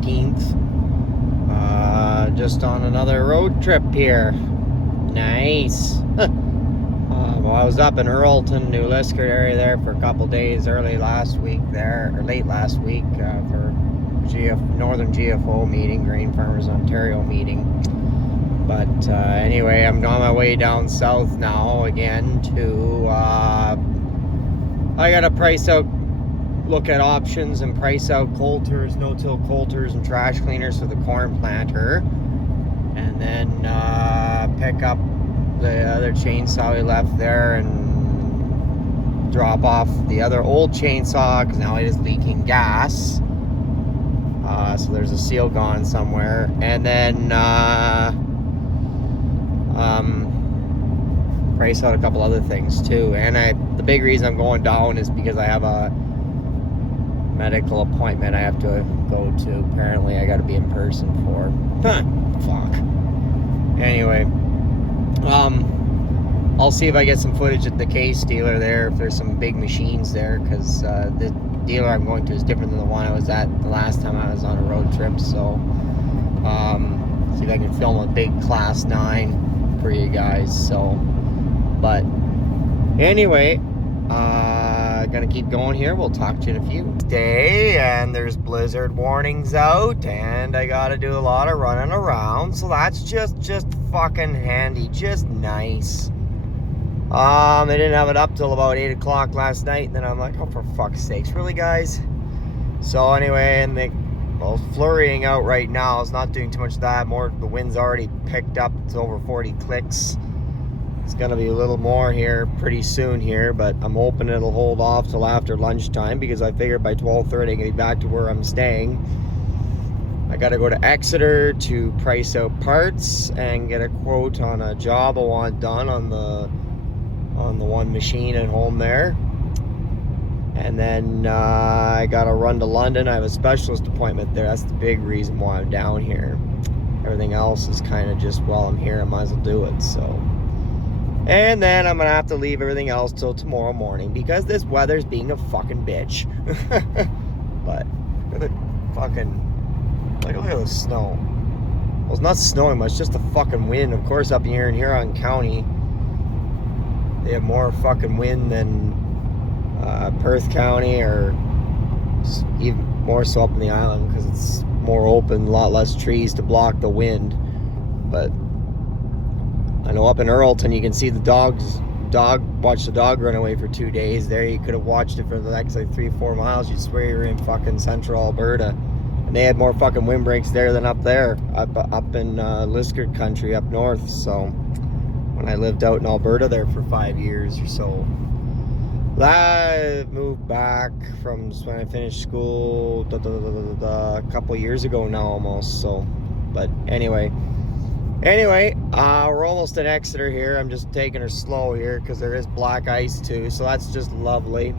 14th. Just on another road trip here. Nice. Well, I was up in Earlton, New Liskeard area there for a couple days late last week for Northern GFO meeting, Grain Farmers Ontario meeting. But anyway, I'm on my way down south now again to I gotta look at options and price out coulters, no-till coulters and trash cleaners for the corn planter, and then pick up the other chainsaw we left there and drop off the other old chainsaw because now it is leaking gas. So there's a seal gone somewhere, and then price out a couple other things too. And the big reason I'm going down is because I have a medical appointment I have to go to. Apparently I got to be in person for. Fuck. Anyway, I'll see if I get some footage at the Case dealer there, if there's some big machines there, because the dealer I'm going to is different than the one I was at the last time I was on a road trip. So see if I can film a big Class 9 for you guys. So, but anyway, gonna keep going here. We'll talk to you in a few. Day, and there's blizzard warnings out, and I gotta do a lot of running around, so that's just fucking handy, just nice. They didn't have it up till about 8 o'clock last night, and then I'm like, oh, for fuck's sakes, really, guys? So anyway, and flurrying out right now. It's not doing too much of that. The wind's already picked up to over 40 clicks. It's gonna be a little more here pretty soon here, but I'm hoping it'll hold off till after lunchtime, because I figured by 12:30 I can be back to where I'm staying. I gotta go to Exeter to price out parts and get a quote on a job I want done on the one machine at home there. And then I gotta run to London. I have a specialist appointment there. That's the big reason why I'm down here. Everything else is kind of just, while I'm here, I might as well do it. So. And then I'm gonna have to leave everything else till tomorrow morning because this weather's being a fucking bitch. But look at the fucking, look at the snow. Well, it's not snowing much, just the fucking wind. Of course, up here in Huron County, they have more fucking wind than Perth County, or even more so up in the island because it's more open, a lot less trees to block the wind. But I know up in Earlton you can see the watch the dog run away for 2 days. There you could have watched it for the next like 3-4 miles. You'd swear you're in fucking central Alberta. And they had more fucking windbreaks there than up there, up in Liskeard country up north. So when I lived out in Alberta there for 5 years or so. I moved back from when I finished school a couple years ago now almost. So, but anyway, we're almost in Exeter here. I'm just taking her slow here because there is black ice too, so that's just lovely.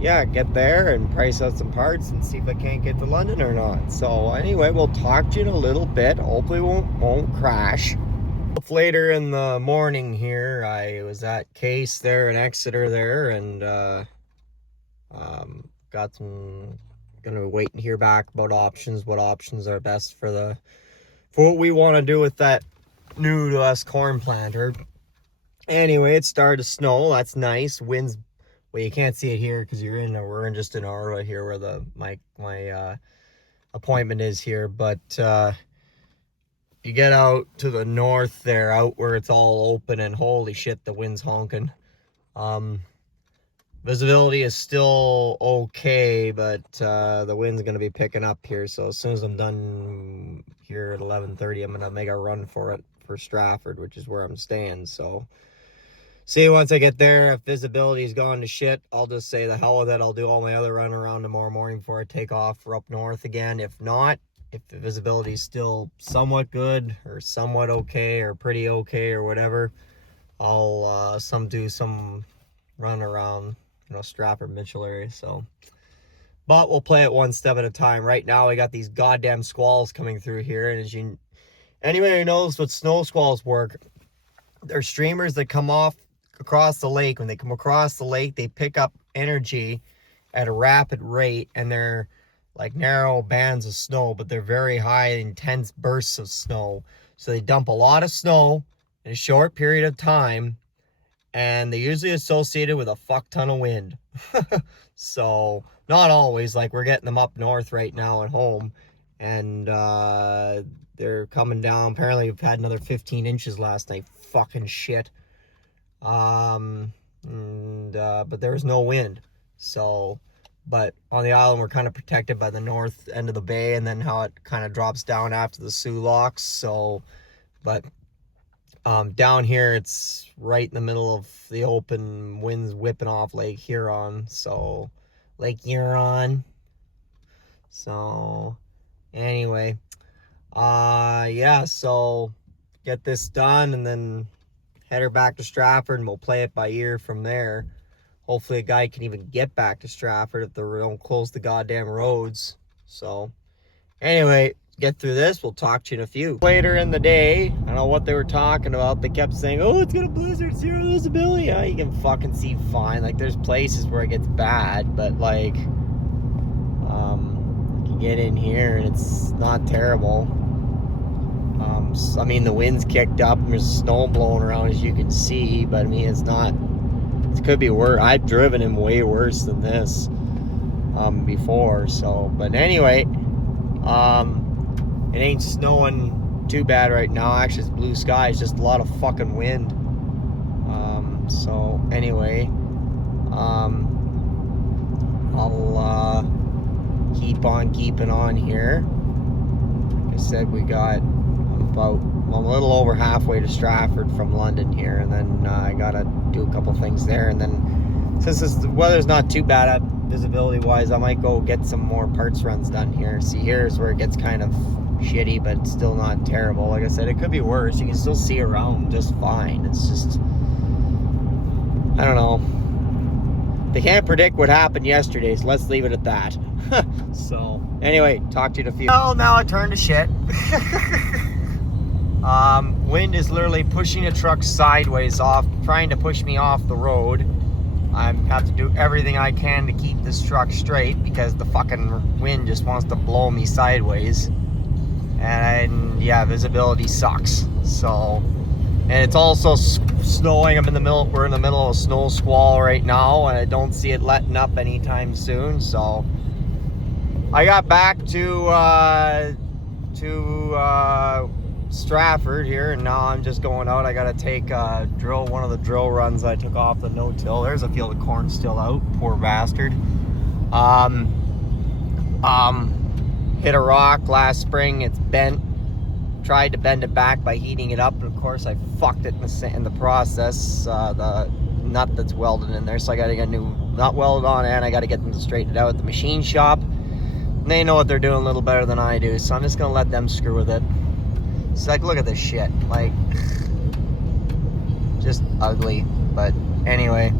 Yeah, get there and price out some parts and see if I can't get to London or not. So anyway, we'll talk to you in a little bit. Hopefully won't crash. Later in the morning here, I was at Case there in Exeter there, and gonna wait and hear back about what options are best for what we want to do with that new to us corn planter. Anyway, it started to snow. That's nice. Winds, well, you can't see it here because we're just in Ottawa here where my appointment is here, but you get out to the north there, out where it's all open, and holy shit, the wind's honking. Visibility is still okay, but the wind's going to be picking up here. So as soon as I'm done here at 11:30, I'm going to make a run for Stratford, which is where I'm staying. So see, once I get there, if visibility's gone to shit, I'll just say the hell with it. I'll do all my other run around tomorrow morning before I take off for up north again. If not, if the visibility is still somewhat good or somewhat okay or pretty okay or whatever, I'll do some run around, Stratford Mitchell area. So, but we'll play it one step at a time. Right now we got these goddamn squalls coming through here, and anybody who knows what snow squalls work, they're streamers that come off across the lake. When they come across the lake, they pick up energy at a rapid rate, and like narrow bands of snow, but they're very high, intense bursts of snow. So they dump a lot of snow in a short period of time, and they're usually associated with a fuck ton of wind. So not always, like we're getting them up north right now at home, and they're coming down. Apparently we've had another 15 inches last night. Fucking shit. But there was no wind. So, but on the island we're kind of protected by the north end of the bay, and then how it kind of drops down after the Soo Locks. So, but down here it's right in the middle of the open, winds whipping off Lake Huron. So, Lake Huron. So, anyway, yeah, so get this done and then head her back to Stratford, and we'll play it by ear from there. Hopefully a guy can even get back to Stratford if they don't close the goddamn roads. So, anyway, get through this. We'll talk to you in a few. Later in the day, I don't know what they were talking about. They kept saying, oh, it's gonna blizzard, 0 visibility. Yeah, you can fucking see fine. Like, there's places where it gets bad, but like, you can get in here and it's not terrible. I mean, the wind's kicked up and there's snow blowing around, as you can see, but I mean, it's not, it could be worse. I've driven in way worse than this before. So, but anyway, it ain't snowing too bad right now. Actually, it's blue skies, just a lot of fucking wind. So anyway, I'll keep on keeping on here. Like I said, we got about, well, I'm a little over halfway to Stratford from London here, and then I gotta do a couple things there, and then since the weather's not too bad at visibility wise, I might go get some more parts runs done here. See, here's where it gets kind of shitty, but still not terrible. Like I said, it could be worse. You can still see around just fine. It's just, I don't know, they can't predict what happened yesterday, so let's leave it at that. So anyway, talk to you in a few. Well, now I turn to shit. Wind is literally pushing a truck sideways off, trying to push me off the road. I have to do everything I can to keep this truck straight because the fucking wind just wants to blow me sideways. And yeah, visibility sucks. So, and it's also snowing. We're in the middle of a snow squall right now, and I don't see it letting up anytime soon. So I got back to Stratford here, and now I'm just going out. I gotta take one of the drill runs I took off the no-till. There's a field of corn still out, poor bastard. Hit a rock last spring, it's bent. Tried to bend it back by heating it up, and of course I fucked it in the process. The nut that's welded in there, so I gotta get a new nut welded on, and I gotta get them straightened out at the machine shop. And they know what they're doing a little better than I do, so I'm just gonna let them screw with it. It's like, look at this shit, like, just ugly. But anyway,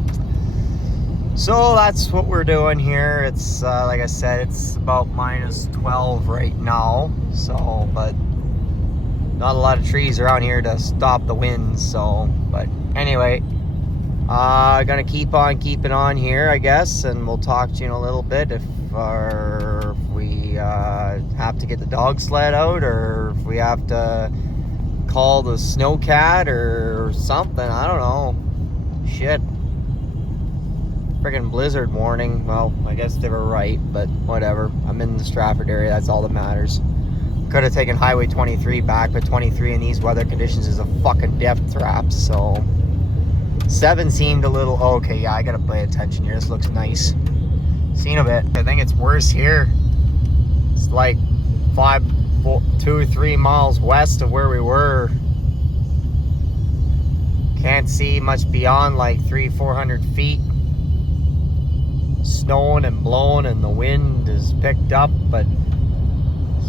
so that's what we're doing here. It's like I said, it's about -12 right now, so, but not a lot of trees around here to stop the wind. So, but anyway, gonna keep on keeping on here, I guess, and we'll talk to you in a little bit if we have to get the dog sled out, or if we have to call the snowcat or something. I don't know. Shit. Friggin' blizzard warning. Well, I guess they were right, but whatever. I'm in the Stratford area. That's all that matters. Could have taken Highway 23 back, but 23 in these weather conditions is a fucking death trap. So 7 seemed a little okay. Yeah, I gotta pay attention here. This looks nice. Seen a bit. I think it's worse here. It's like 2 or 3 miles west of where we were. Can't see much beyond like 300-400 feet. Snowing and blowing, and the wind is picked up. But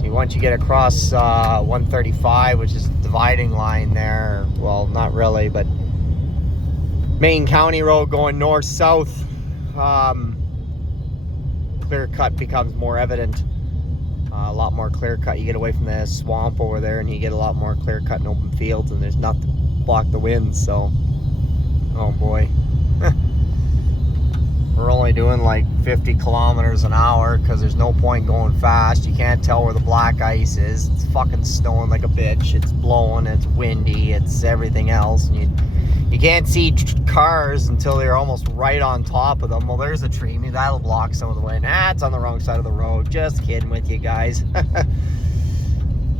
see, once you get across 135, which is the dividing line there, well, not really, but main county road going north-south, clear cut becomes more evident. A lot more clear cut. You get away from the swamp over there, and you get a lot more clear cut and open fields, and there's nothing to block the wind. So, oh boy. We're only doing like 50 kilometers an hour because there's no point going fast. You can't tell where the black ice is. It's fucking snowing like a bitch. It's blowing, it's windy, it's everything else. And you can't see cars until they're almost right on top of them. Well, there's a tree. Maybe that'll block some of the way. Nah, it's on the wrong side of the road. Just kidding with you guys.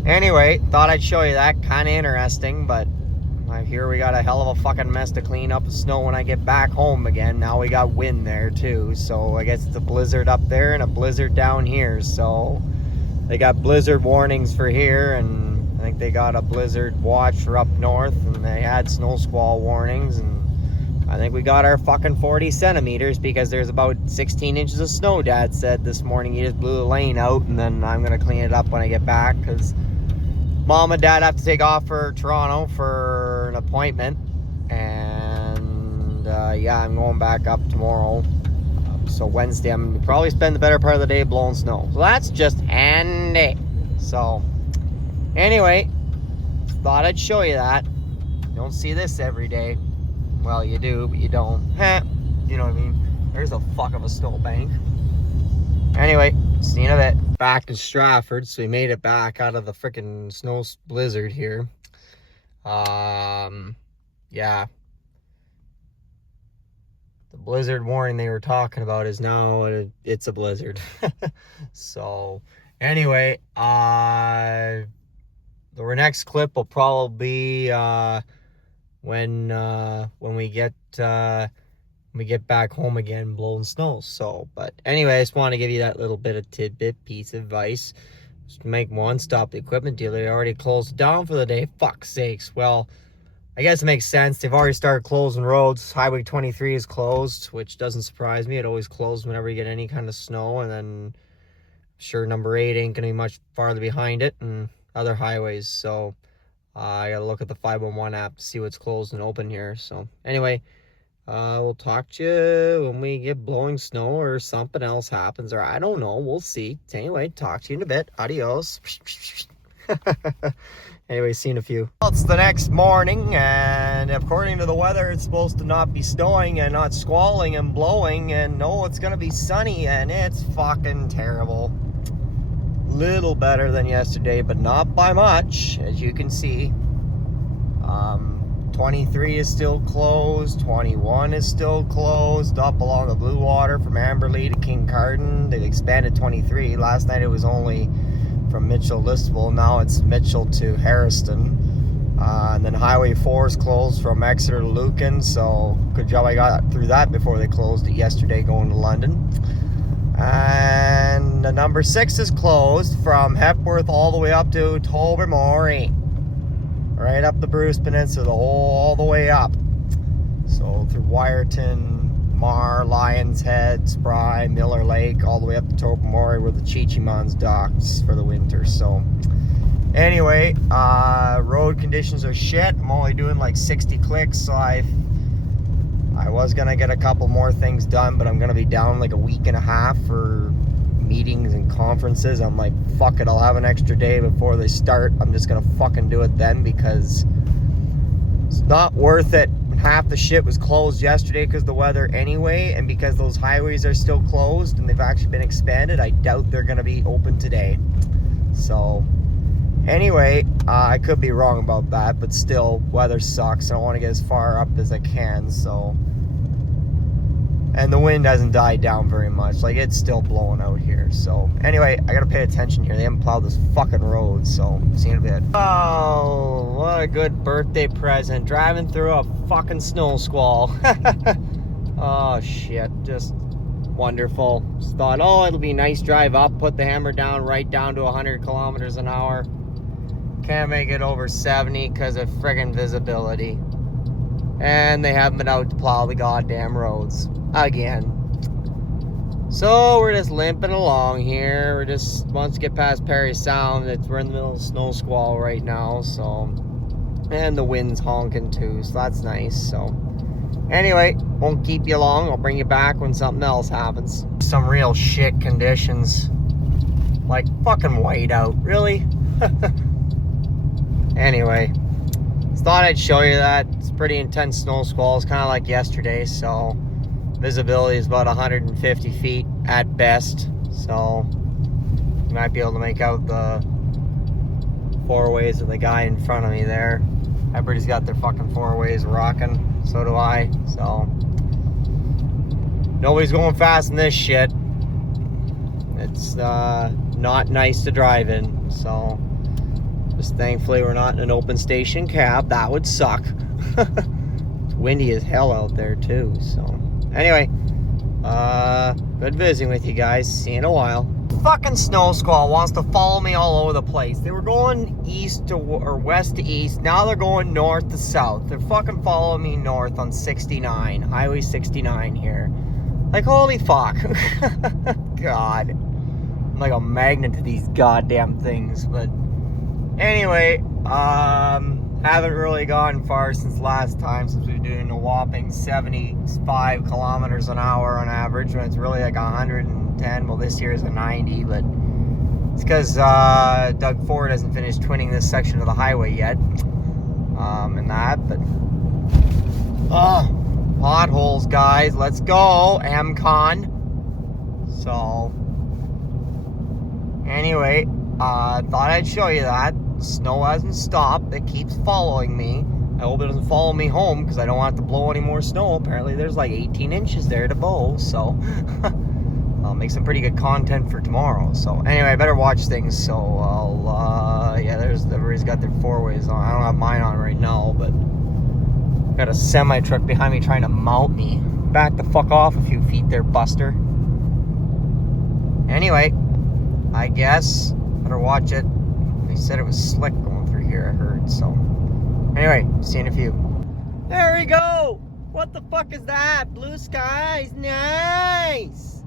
Anyway, thought I'd show you that. Kind of interesting, but I hear we got a hell of a fucking mess to clean up the snow when I get back home again. Now we got wind there too, so I guess it's a blizzard up there and a blizzard down here. So they got blizzard warnings for here, and I think they got a blizzard watch for up north, and they had snow squall warnings, and I think we got our fucking 40 centimeters because there's about 16 inches of snow. Dad said this morning he just blew the lane out, and then I'm gonna clean it up when I get back because Mom and Dad have to take off for Toronto for an appointment, and yeah, I'm going back up tomorrow. So Wednesday, I'm gonna probably spend the better part of the day blowing snow. So that's just handy. So anyway, thought I'd show you that. You don't see this every day. Well, you do, but you don't. You know what I mean? There's a fuck of a snowbank. Anyway, see you in a bit. Back in Stratford, so we made it back out of the freaking snow blizzard here. Yeah. The blizzard warning they were talking about is now it's a blizzard. So anyway, the next clip will probably be when we get back home again blowing snow. So, but anyway, I just want to give you that little bit of tidbit piece of advice. Just make one stop the equipment dealer. They already closed down for the day. Fuck's sakes. Well, I guess it makes sense. They've already started closing roads. Highway 23 is closed, which doesn't surprise me. It always closes whenever you get any kind of snow. And then I'm sure number 8 ain't gonna be much farther behind it, and other highways. So I gotta look at the 511 app to see what's closed and open here. So anyway, we'll talk to you when we get blowing snow or something else happens, or I don't know. We'll see. Anyway, talk to you in a bit. Adios. Anyway, see you in a few. Well, it's the next morning, and according to the weather, it's supposed to not be snowing and not squalling and blowing, and no, it's gonna be sunny, and it's fucking terrible. Little better than yesterday, but not by much, as you can see. 23 is still closed, 21 is still closed, up along the Blue Water from Amberley to Kincardine. They've expanded 23. Last night it was only from Mitchell Listowel, now it's Mitchell to Harriston. And then Highway 4 is closed from Exeter to Lucan, so good job I got through that before they closed it yesterday going to London. And the number 6 is closed from Hepworth all the way up to Tobermory. Right up the Bruce Peninsula, all the way up. So through Wyerton, Mar, Lions Head, Spry, Miller Lake, all the way up to Tobermory where the Chi-Chi-Mons docks for the winter. So anyway, road conditions are shit. I'm only doing like 60 clicks, so I was gonna get a couple more things done, but I'm gonna be down like a week and a half for meetings and conferences. I'm like, fuck it, I'll have an extra day before they start. I'm just gonna fucking do it then because it's not worth it. Half the shit was closed yesterday because the weather anyway, and because those highways are still closed and they've actually been expanded, I doubt they're gonna be open today. So anyway, I could be wrong about that, but still, weather sucks. I want to get as far up as I can, so. And the wind hasn't died down very much. Like, it's still blowing out here. So anyway, I gotta pay attention here. They haven't plowed this fucking road, so see you in a bit. Oh, what a good birthday present. Driving through a fucking snow squall. Oh shit, just wonderful. Just thought, oh, it'll be a nice drive up, put the hammer down right down to 100 kilometers an hour. Can't make it over 70 because of friggin' visibility. And they haven't been out to plow the goddamn roads again. So we're just limping along here. We're just, once we get past Parry Sound, we're in the middle of a snow squall right now, so, and the wind's honking too, so that's nice. So anyway, won't keep you long. I'll bring you back when something else happens. Some real shit conditions, like fucking whiteout, really. Anyway, thought I'd show you that. It's pretty intense snow squalls, kind of like yesterday, so Visibility is about 150 feet at best, so you might be able to make out the four ways of the guy in front of me there. Everybody's got their fucking four ways rocking, so do I, so nobody's going fast in this shit. It's not nice to drive in, so just thankfully we're not in an open station cab. That would suck. It's windy as hell out there too, so anyway, good visiting with you guys. See you in a while. Fucking snow squall wants to follow me all over the place. They were going east to or west to east. Now they're going north to south. They're fucking following me north on 69, Highway 69 here. Like, holy fuck. God, I'm like a magnet to these goddamn things. But anyway, haven't really gone far since last time, since we've been doing a whopping 75 kilometers an hour on average, when it's really like 110. Well, this year is a 90, but it's because Doug Ford hasn't finished twinning this section of the highway yet, and that. But potholes, guys, let's go, AmCon. So anyway, thought I'd show you that. Snow hasn't stopped. It keeps following me. I hope it doesn't follow me home, because I don't want to blow any more snow. Apparently there's like 18 inches there to blow, so I'll make some pretty good content for tomorrow. So anyway, I better watch things. So I'll yeah, everybody's got their four ways on. I don't have mine on right now, but got a semi truck behind me trying to mount me. Back the fuck off a few feet there, Buster. Anyway, I guess better watch it. They said it was slick going through here, I heard. So anyway, see you in a few. There we go. What the fuck is that? Blue skies, nice.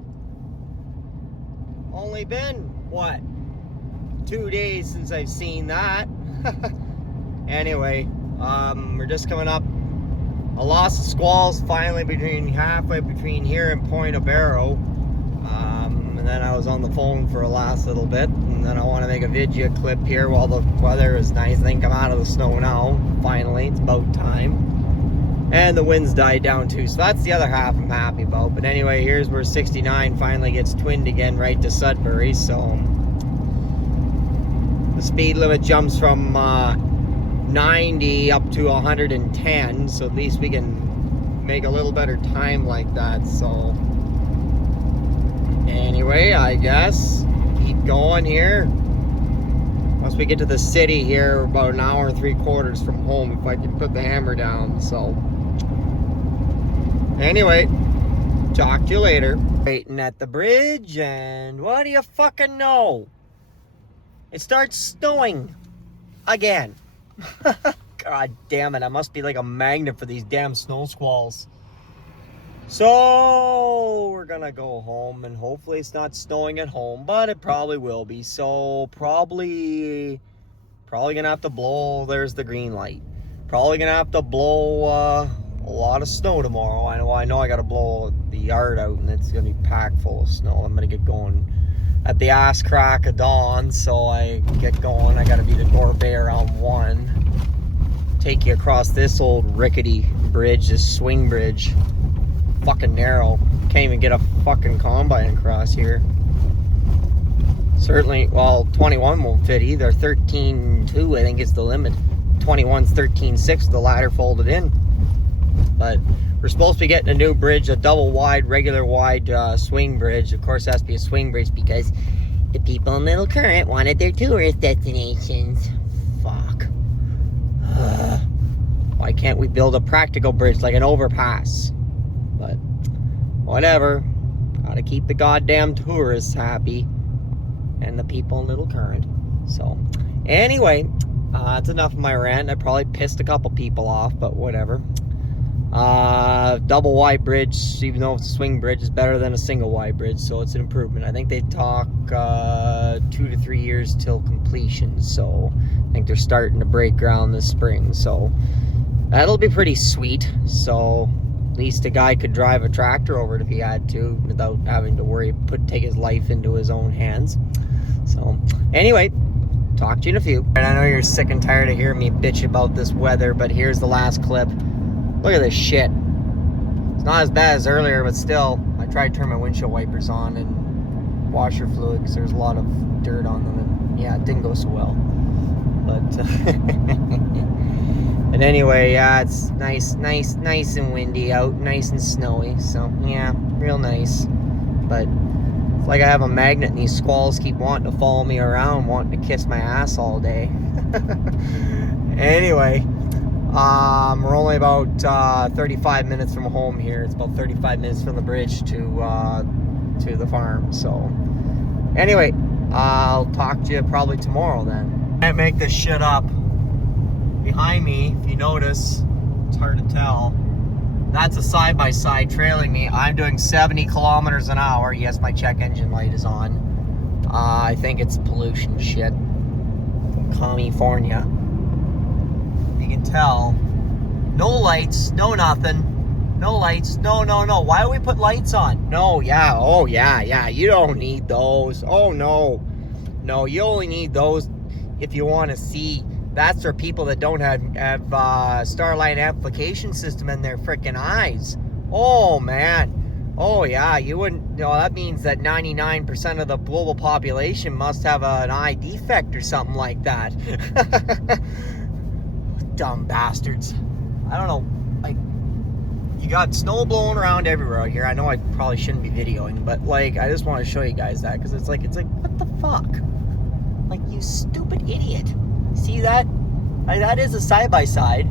Only been what, 2 days since I've seen that. Anyway, we're just coming up a loss of squalls finally halfway between here and Point Barrow. And then I was on the phone for a last little bit, and then I want to make a video clip here while the weather is nice. I think I'm out of the snow now, finally. It's about time. And the winds died down too, so that's the other half I'm happy about. But anyway, here's where 69 finally gets twinned again right to Sudbury, so the speed limit jumps from 90 up to 110, so at least we can make a little better time like that. So anyway, I guess keep going here. Once we get to the city here, we're about an hour and 3/4 from home, if I can put the hammer down. So anyway, talk to you later. Waiting at the bridge, and what do you fucking know? It starts snowing again. God damn it, I must be like a magnet for these damn snow squalls. So we're gonna go home, and hopefully it's not snowing at home, but it probably will be. So probably gonna have to blow. There's the green light. Probably gonna have to blow a lot of snow tomorrow. I know I gotta blow the yard out, and it's gonna be packed full of snow. I'm gonna get going at the ass crack of dawn, so I get going. I gotta be to Gore Bay around 1. Take you across this old rickety bridge, this swing bridge. Fucking narrow. Can't even get a fucking combine across here. Certainly, well, 21 won't fit either. 13.2 I think is the limit. 21's 13.6 with the ladder folded in. But we're supposed to be getting a new bridge, a double wide, regular wide swing bridge. Of course, it has to be a swing bridge because the people in Little Current wanted their tourist destinations. Fuck. Why can't we build a practical bridge like an overpass? But whatever. Gotta keep the goddamn tourists happy and the people in Little Current. So anyway, that's enough of my rant. I probably pissed a couple people off, but whatever. Double wide bridge, even though it's a swing bridge, is better than a single wide bridge, so it's an improvement. I think they talk 2 to 3 years till completion, so I think they're starting to break ground this spring, so that'll be pretty sweet. So at least a guy could drive a tractor over it if he had to, without having to worry, take his life into his own hands. So anyway, talk to you in a few. And I know you're sick and tired of hearing me bitch about this weather, but here's the last clip. Look at this shit. It's not as bad as earlier, but still, I tried to turn my windshield wipers on and washer fluid because there's a lot of dirt on them, and yeah, it didn't go so well. But but anyway, yeah, it's nice and windy out, nice and snowy. So yeah, real nice. But it's like I have a magnet, and these squalls keep wanting to follow me around, wanting to kiss my ass all day. Anyway, we're only about 35 minutes from home here. It's about 35 minutes from the bridge to the farm. So anyway, I'll talk to you probably tomorrow then. Can't make this shit up. Behind me, if you notice, it's hard to tell, that's a side-by-side trailing me. I'm doing 70 kilometers an hour. Yes, my check engine light is on. I think it's pollution shit from California. You can tell. No lights, no nothing. No lights, no. Why do we put lights on? No, yeah, oh yeah. You don't need those. Oh no. No, you only need those if you want to see. That's for people that don't have Starlight amplification system in their freaking eyes. Oh man. Oh yeah, you wouldn't. No, that means that 99% of the global population must have an eye defect or something like that. Dumb bastards. I don't know. Like, you got snow blowing around everywhere out here. I know I probably shouldn't be videoing, but like, I just want to show you guys that because it's like, what the fuck? Like, you stupid idiot. See that? Like, that is a side-by-side.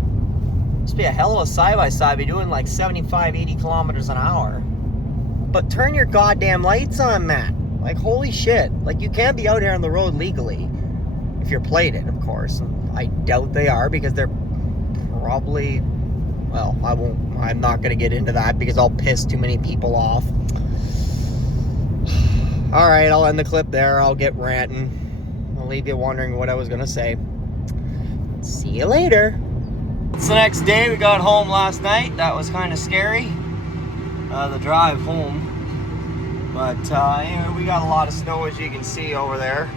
Must be a hell of a side-by-side. Be doing like 75, 80 kilometers an hour. But turn your goddamn lights on, man. Like, holy shit. Like, you can't be out here on the road legally. If you're plated, of course. And I doubt they are because they're probably... Well, I'm not going to get into that because I'll piss too many people off. Alright, I'll end the clip there. I'll get ranting. I'll leave you wondering what I was going to say. See you later. It's the next day. We got home last night. That was kind of scary. The drive home. But anyway, we got a lot of snow, as you can see over there.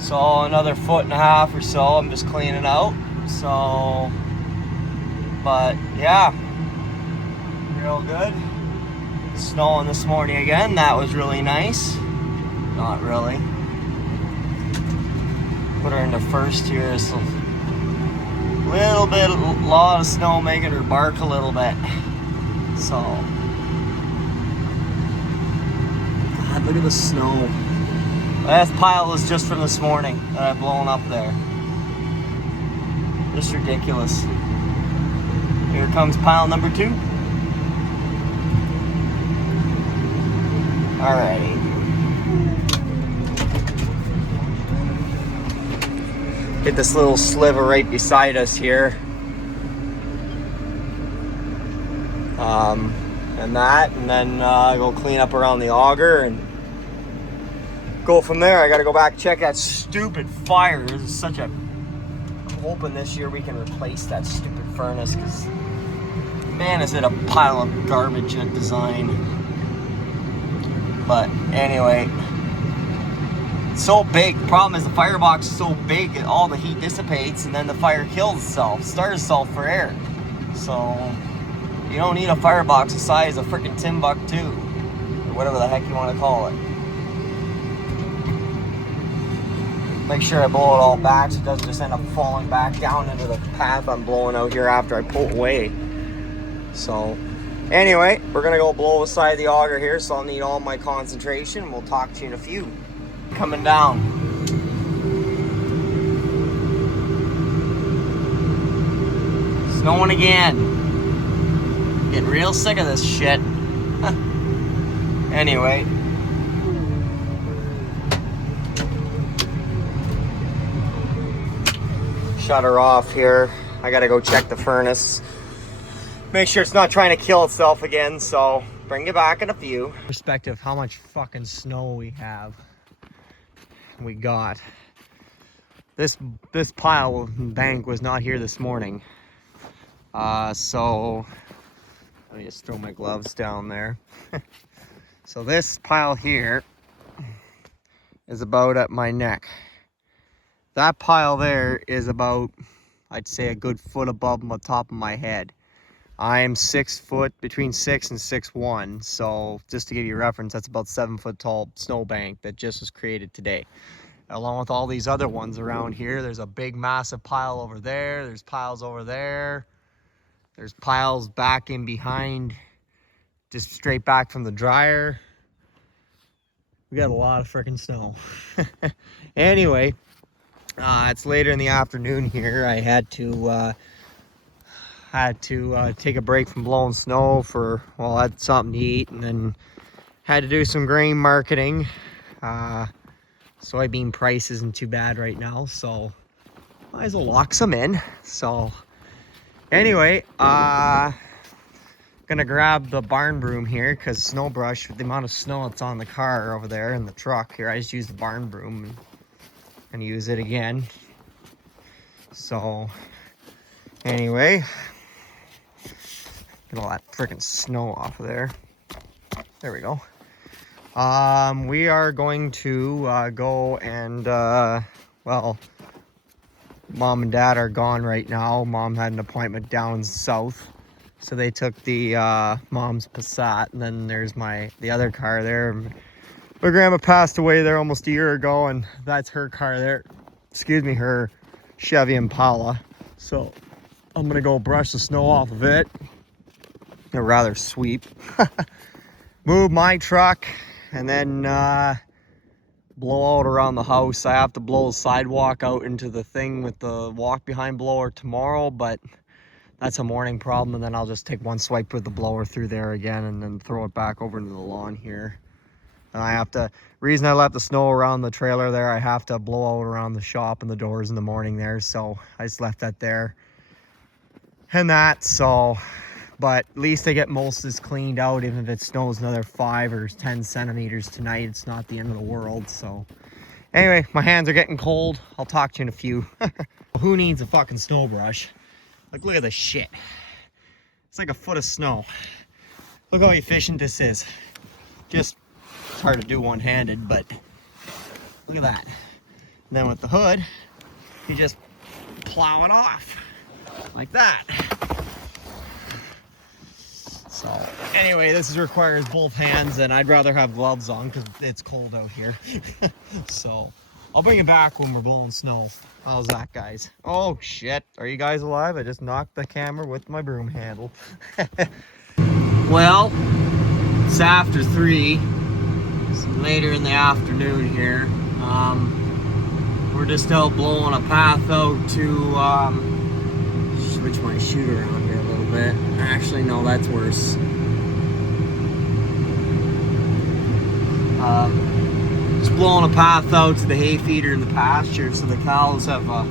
So another 1.5 feet or so. I'm just cleaning out. So, but yeah, real good. Snowing this morning again. That was really nice. Not really. Put her into first here. So little bit, a lot of snow making her bark a little bit. So, God, look at the snow. That pile was just from this morning that I've blown up there. Just ridiculous. Here comes pile number 2. Alrighty. Hit this little sliver right beside us here. And then go clean up around the auger and go from there. I gotta go back check that stupid fire. This is such a... I'm hoping this year we can replace that stupid furnace because, man, is it a pile of garbage in design. But anyway, it's so big. The problem is the firebox is so big that all the heat dissipates and then the fire kills itself, starts itself for air. So you don't need a firebox the size of freaking Timbuktu, or whatever the heck you want to call it. Make sure I blow it all back so it doesn't just end up falling back down into the path I'm blowing out here after I pull away. So anyway, we're gonna go blow aside the auger here, so I'll need all my concentration. We'll talk to you in a few. Coming down. Snowing again. Getting real sick of this shit. Anyway. Shut her off here. I gotta go check the furnace. Make sure it's not trying to kill itself again, so bring you back in a few. Perspective, how much fucking snow we have. We got. This pile of bank was not here this morning. So let me just throw my gloves down there. So this pile here is about at my neck. That pile there is about, I'd say, a good foot above the top of my head. I'm 6 foot, between 6 and 6'1". So just to give you a reference, that's about 7 foot tall snowbank that just was created today. Along with all these other ones around here. There's a big massive pile over there. There's piles over there. There's piles back in behind, just straight back from the dryer. We got a lot of freaking snow. Anyway, it's later in the afternoon here. I had to take a break from blowing snow for, well, I had something to eat, and then had to do some grain marketing. Soybean price isn't too bad right now, so might as well lock some in. So anyway, gonna grab the barn broom here because snow brush, with the amount of snow that's on the car over there in the truck here, I just use the barn broom and use it again. So anyway, get all that freaking snow off of there. There we go. We are going to go and well, Mom and Dad are gone right now. Mom had an appointment down south, so they took the Mom's Passat, and then there's the other car there. My grandma passed away there almost a year ago, and that's her car there. Excuse me, her Chevy Impala. So I'm gonna go brush the snow off of it, or rather sweep. Move my truck, and then blow out around the house. I have to blow the sidewalk out into the thing with the walk behind blower tomorrow, but that's a morning problem, and then I'll just take one swipe with the blower through there again and then throw it back over into the lawn here. And I have to, reason I left the snow around the trailer there, I have to blow out around the shop and the doors in the morning there, so I just left that there. And that, so, but at least I get most of this cleaned out. Even if it snows another 5 or 10 centimeters tonight, it's not the end of the world. So anyway, my hands are getting cold. I'll talk to you in a few. Who needs a fucking snow brush? Like, look at this shit. It's like a foot of snow. Look how efficient this is. Just, it's hard to do one-handed, but look at that. And then with the hood, you just plow it off like that. So anyway, this requires both hands, and I'd rather have gloves on because it's cold out here. So I'll bring it back when we're blowing snow. How's that, guys? Oh shit, are you guys alive? I just knocked the camera with my broom handle. Well, it's after 3. It's later in the afternoon here. We're just out blowing a path out to switch my shooter around here a little bit. Actually, no, that's worse. Just blowing a path out to the hay feeder in the pasture so the cows have a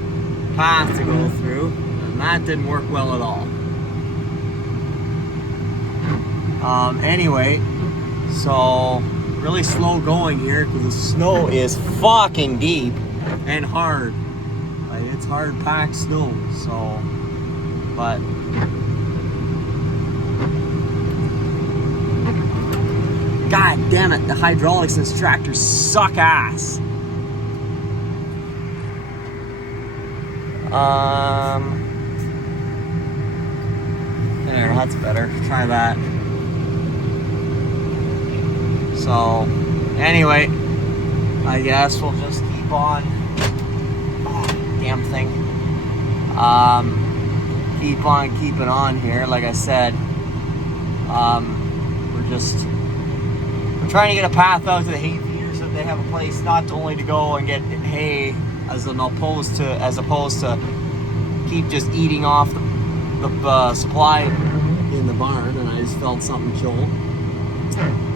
path to go through, and that didn't work well at all. Anyway, so really slow going here because the snow is fucking deep and hard. Like, it's hard packed snow, so, but God damn it, the hydraulics in this tractor suck ass. There, that's better. Try that. So, anyway, I guess we'll just keep on. Oh, damn thing. Keep on keeping on here. Like I said, we're trying to get a path out to the hay feeders so that they have a place not only to go and get hay as opposed to keep just eating off the supply in the barn. And I just felt something kill.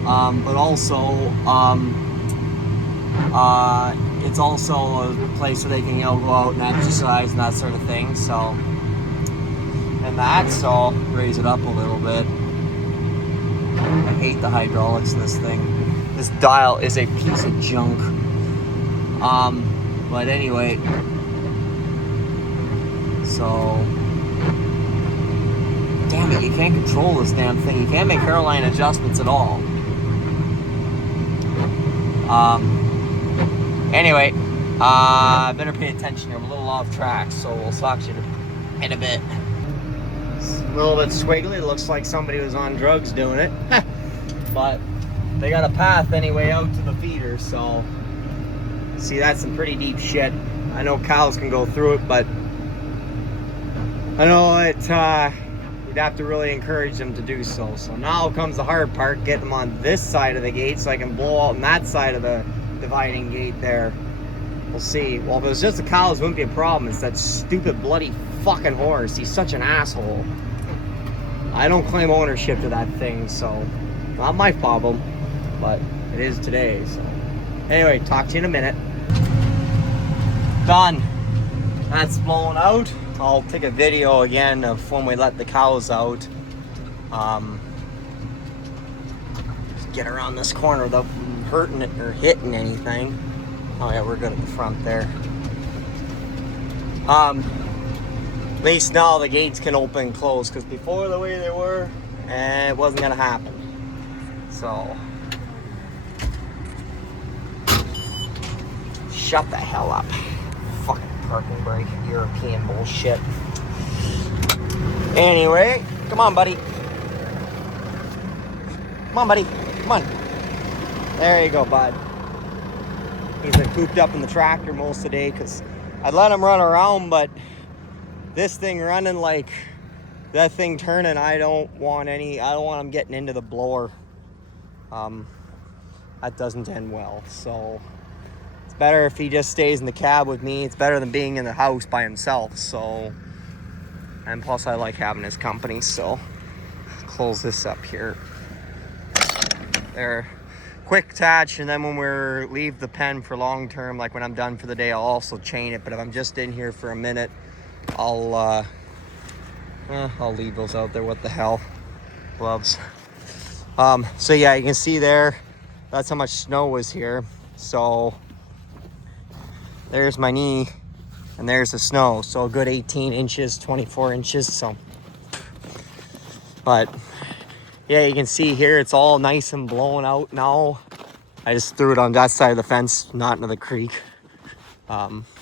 But also, it's also a place where they can, go out and exercise and that sort of thing. So, and that, so raise it up a little bit. I hate the hydraulics in this thing. This dial is a piece of junk. But anyway, so, damn it, you can't control this damn thing. You can't make hairline adjustments at all. Anyway, I better pay attention here. I'm a little off track, so we'll talk to you in a bit. It's a little bit squiggly. It looks like somebody was on drugs doing it. But they got a path anyway out to the feeder, so see, that's some pretty deep shit. I know cows can go through it, but I know we'd have to really encourage them to do so. So now comes the hard part, get them on this side of the gate so I can blow out on that side of the dividing gate there. We'll see. Well, if it was just the cows, it wouldn't be a problem. It's that stupid bloody fucking horse. He's such an asshole. I don't claim ownership to that thing, so not my problem, but it is today. So anyway, talk to you in a minute. Done. That's blown out. I'll take a video again of when we let the cows out. Just get around this corner without hurting it or hitting anything. Oh yeah, we're good at the front there. At least now the gates can open and close, because before the way they were, it wasn't gonna happen. So shut the hell up. Fucking parking brake, European bullshit. Anyway, come on, buddy. Come on, buddy. Come on. There you go, bud. He's been cooped up in the tractor most of the day because I'd let him run around, but this thing running like that thing turning, I don't want him getting into the blower. That doesn't end well. So it's better if he just stays in the cab with me. It's better than being in the house by himself. So, and plus I like having his company. So close this up here. There. Quick attach, and then when we leave the pen for long term, like when I'm done for the day, I'll also chain it. But if I'm just in here for a minute, I'll leave those out there. What the hell, gloves. So yeah, you can see there, that's how much snow was here. So there's my knee, and there's the snow. So a good 18 inches, 24 inches. So, but yeah, you can see here, it's all nice and blown out now. I just threw it on that side of the fence, not into the creek. But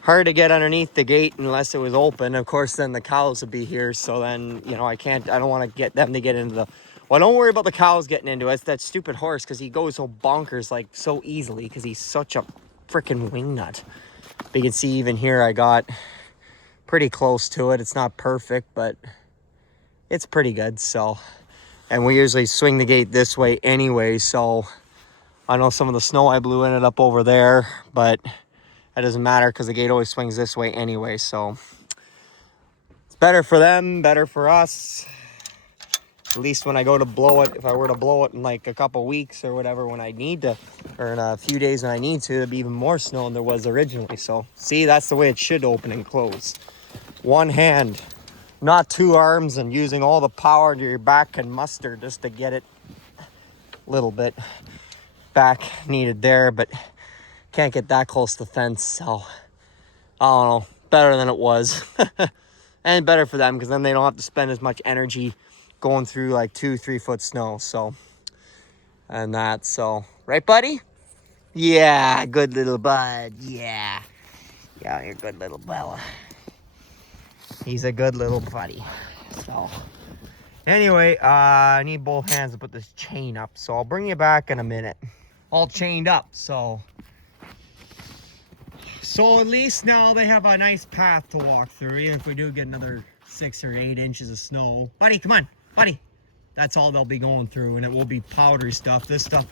hard to get underneath the gate unless it was open. Of course, then the cows would be here. So then, you know, I don't want to get them to get into the, well, don't worry about the cows getting into it. It's that stupid horse, because he goes so bonkers, like so easily, because he's such a freaking wingnut. But you can see even here, I got pretty close to it. It's not perfect, but it's pretty good. So, and we usually swing the gate this way anyway, so I know some of the snow I blew ended up over there, but that doesn't matter because the gate always swings this way anyway. So it's better for them, better for us. At least when I go to blow it, if I were to blow it in like a couple weeks or whatever, when I need to, or in a few days when I need to, there'd be even more snow than there was originally. So see, that's the way it should open and close. One hand. Not two arms, and using all the power your back can muster just to get it a little bit back needed there, but can't get that close to the fence. So I don't know, better than it was. And better for them, because then they don't have to spend as much energy going through like 2-3 foot snow. So, and that, so right, buddy? Yeah, good little bud. Yeah, you're a good little fella. He's a good little buddy. So anyway, I need both hands to put this chain up, so I'll bring you back in a minute. All chained up. So at least now they have a nice path to walk through, even if we do get another 6 or 8 inches of snow. Buddy, come on, buddy. That's all they'll be going through, and it will be powdery stuff. This stuff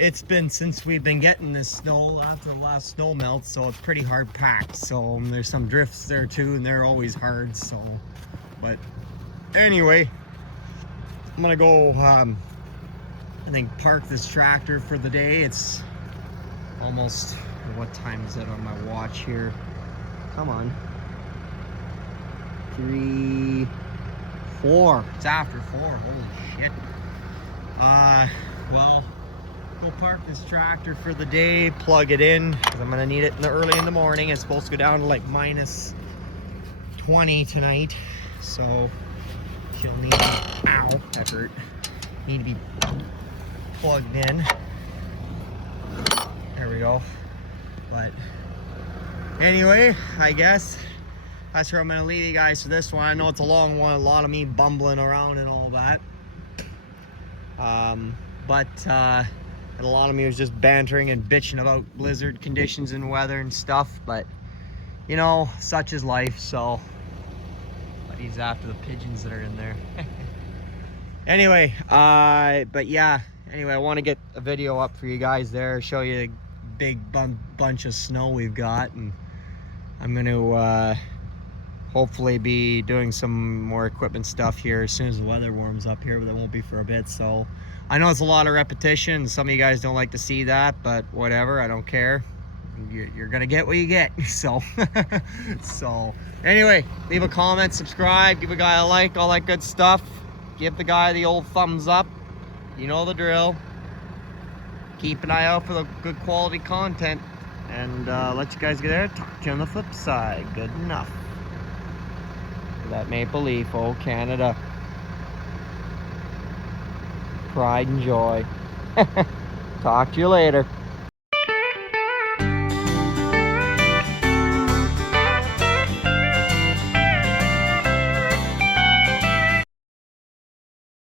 it's been since we've been getting this snow after the last snow melt, so it's pretty hard packed. So there's some drifts there too, and they're always hard. So, but anyway, I'm gonna go I think park this tractor for the day. It's almost, what time is it on my watch here? Come on. 3, 4. It's after 4. Holy shit. Well, go park this tractor for the day, plug it in, because I'm gonna need it early in the morning. It's supposed to go down to like minus 20 tonight, so she'll need, ow, that hurt, need to be plugged in. There we go. But anyway, I guess that's where I'm gonna leave you guys for this one. I know it's a long one, a lot of me bumbling around and all that. And a lot of me was just bantering and bitching about blizzard conditions and weather and stuff, but you know, such is life. So but he's after the pigeons that are in there. Anyway, but yeah, anyway, I want to get a video up for you guys there, show you a big bunch of snow we've got, and I'm going to hopefully be doing some more equipment stuff here as soon as the weather warms up here, but that won't be for a bit. So I know it's a lot of repetition. Some of you guys don't like to see that, but whatever, I don't care. You're gonna get what you get. So so anyway, leave a comment, subscribe, give a guy a like, all that good stuff. Give the guy the old thumbs up. You know the drill. Keep an eye out for the good quality content, and let you guys get there. Talk to you on the flip side. Good enough. That Maple Leaf, oh Canada. Pride and joy. Talk to you later.